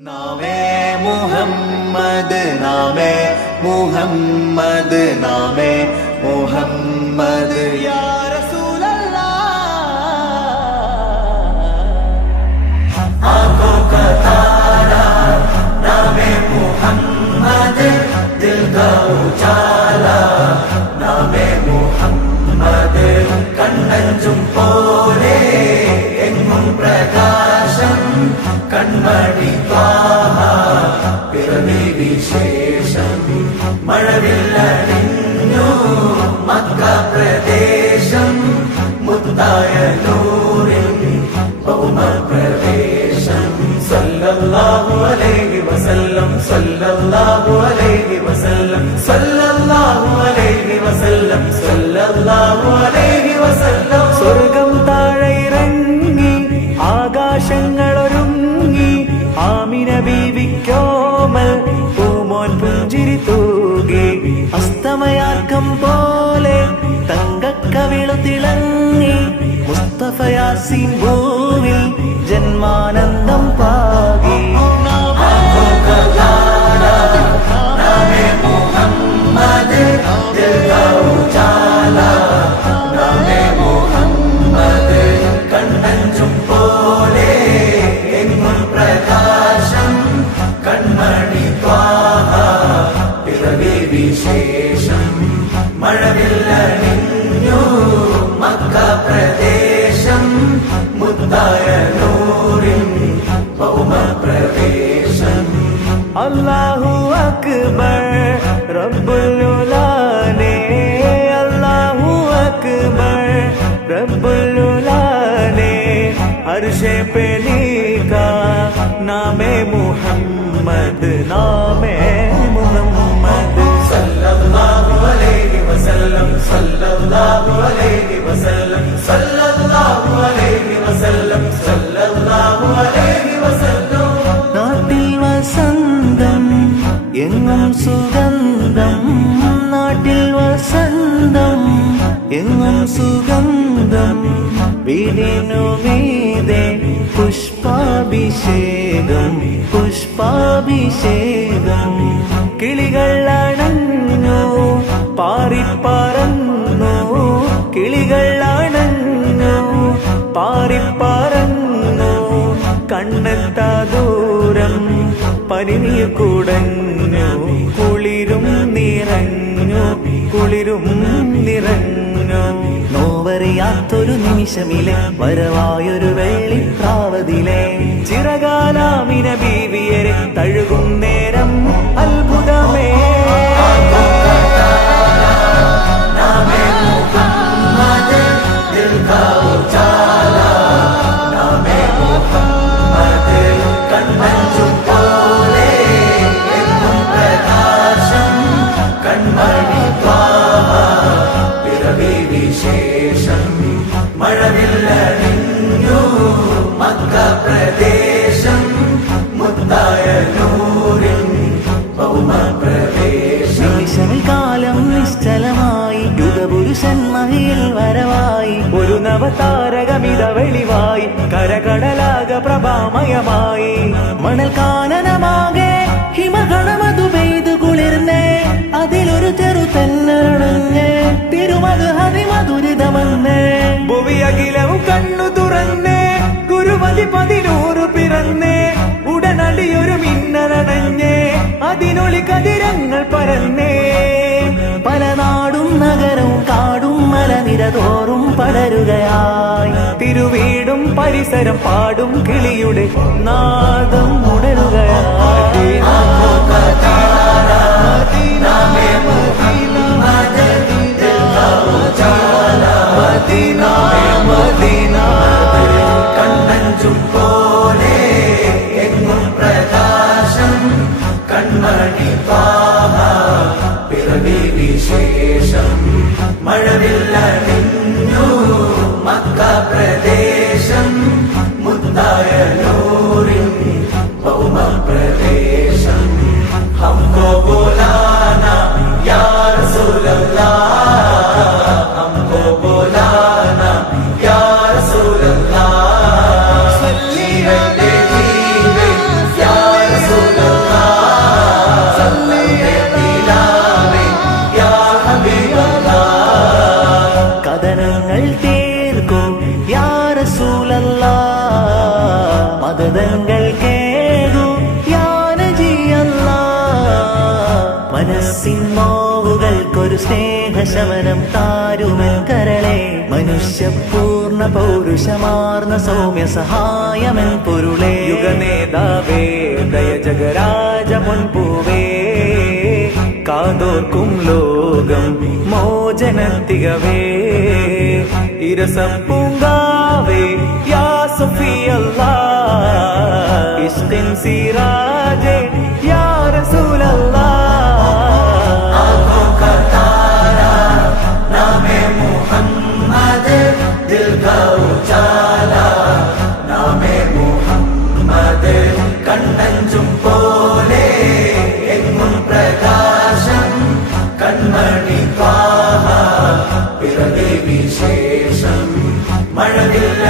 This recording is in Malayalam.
നാമേ മുഹമ്മദ് നാമേ മുഹമ്മദ് നാമേ മുഹമ്മദ് യാ റസൂലല്ലാഹ് ആँखों का तारा नामे मुहम्मद दिल का उजाला नामे മുഹമ്മദ് കണ്ണഞ്ചും പോലെ എങ്ങും പ്രകാശം കൺമണി പിറവി വിശേഷം മഴവില്ലണിഞ്ഞു മക്ക പ്രദേശം മുത്തായ നൂറിൻ ഭൗമ പ്രവേശം സല്ലല്ലാഹു അലൈഹി വസല്ലം സല്ലല്ലാഹു അലൈഹി വസല്ലം സല്ലല്ലാഹു അലൈഹി വസല്ലം സല്ലല്ലാഹു അലൈഹി വസല്ലം സ്വർഗം താഴെ ഇറങ്ങി ആകാശങ്ങളൊരുങ്ങി ആമിന ബീവിക്കോമൽ പൂമോൻ പുഞ്ചിരി തൂകി അസ്തമയാർക്കം പോലെ തങ്കക്കവിളു തിളങ്ങി മുസ്തഫ യാസീൻ ഭൂവിൽ ജന്മാനന്ദം പാകി നാമേ മുഹമ്മദ് ദിൽ കാ ഉജാല നാമേ മുഹമ്മദ് കണ്ണഞ്ചും പോലെ എങ്ങും പ്രകാശം കൺമണി പിറവി വിശേഷം മഴവില്ലണിഞ്ഞു മക്ക പ്രദേശം മുത്തായ നൂറിൻ ഭൗമ പ്രവേശം അല്ലാഹു അക്ബർ റബ്ബുൽ ഉലാനെ അല്ലാഹു അക്ബർ റബ്ബുൽ ഉലാനെ അർശേ पे लिखा नामे मुहम्मद नामे मुहम्मद सल्लल्लाहु अलैहि वसल्लम सल्लल्लाहु अलैहि वसल्लम सल्लल्लाहु अलैहि वसल्लम सल्लल्लाहु अलैहि वसल्लम നാട്ടിൽ വസന്തം എങ്ങും സുഗന്ധം നാട്ടിൽ വസന്തം എങ്ങും സുഗന്ധം വീടിനു മീതെ പുഷ്പാഭിഷേകം പുഷ്പാഭിഷേകം കിളികൾ അണഞ്ഞു പാറിപ്പറന്നു കിളികൾ അണഞ്ഞു പാറിപ്പറന്നു കണ്ണെത്താ ദൂരം പരിനീർ കുടഞ്ഞു കുളിരും നിറഞ്ഞു കുളിരും നിറഞ്ഞു നോവറിയാത്തൊരു നിമിഷമിലെ വരവായൊരു വെള്ളിപ്രാവതിലെ ചിറകാലാമിന ബീവിയരെ തഴുകും നേരം അത്ഭുതമേ നാമേ മുഹമ്മദ് ദിൽ കാ ഉജാല നാമേ മുഹമ്മദ് കൺമഞ്ചും പോലെ എങ്ങും പ്രകാശം കൺമണി പിറവി വിശേഷം മഴവില്ലണിഞ്ഞു മക്ക പ്രദേശം മുത്തായ നൂറിൻ ഭൗമ പ്രവേശം കാലം നിശ്ചലമായി യുഗപുരുഷൻ മഹിയിൽ വരവായി ഒരു നവതാരകമിത വെളിവായി കരകടലാക പ്രഭാമയമായി മണൽ കാനനമാകെ ഹിമഗണമതു പെയ്തു കുളിർന്നേ അതിലൊരു ചെറു തെന്നരണഞ്ഞ് തിരുമത് ഹരിമധുരിതമെന്ന് ഭുവിയകിലവും കണ്ണു തുറന്ന് ഗുരുമതി 11 പിറന്ന് ഉടനടിയൊരു മിന്നലണഞ്ഞ് അതിനൊളി കതിരങ്ങൾ പരന്നേ പല നാടും നഗരവും കാടും മലനിരതോറും പടരുകയായി തിരുവീടും പരിസരം പാടും കിളിയുടെ നാദം ഉണരുകയായി കണ്ണഞ്ചും പോലെ എങ്ങും പ്രകാശം കൺമണി പിറവി വിശേഷം മഴവില്ലണിഞ്ഞു മക്ക പ്രദേശം മുത്തായ നൂറിൻ ഒരു സ്നേഹശമനം താരുമൻ കരളെ മനുഷ്യപൂർണ്ണ പൗരുഷമാർന്ന സൗമ്യ സഹായമൻ പൊരുളേ യുഗനേതാവേ ദയ ജഗരാജ മുൻപൂവേ കാതോർക്കും ലോകം മോചനത്തികവേ ഇരസം പൂങ്കാവേ യാ സഫിയല്ലാ ഇഷ്കിൻ സിറാജേ യാ റസൂലല്ലാ दिल का उजाला नामे मुहम्मद കണ്ണഞ്ചും പോലെ എങ്ങും പ്രകാശം കൺമണി ത്വാഹ പിറവി വിശേഷം മഴവില്ല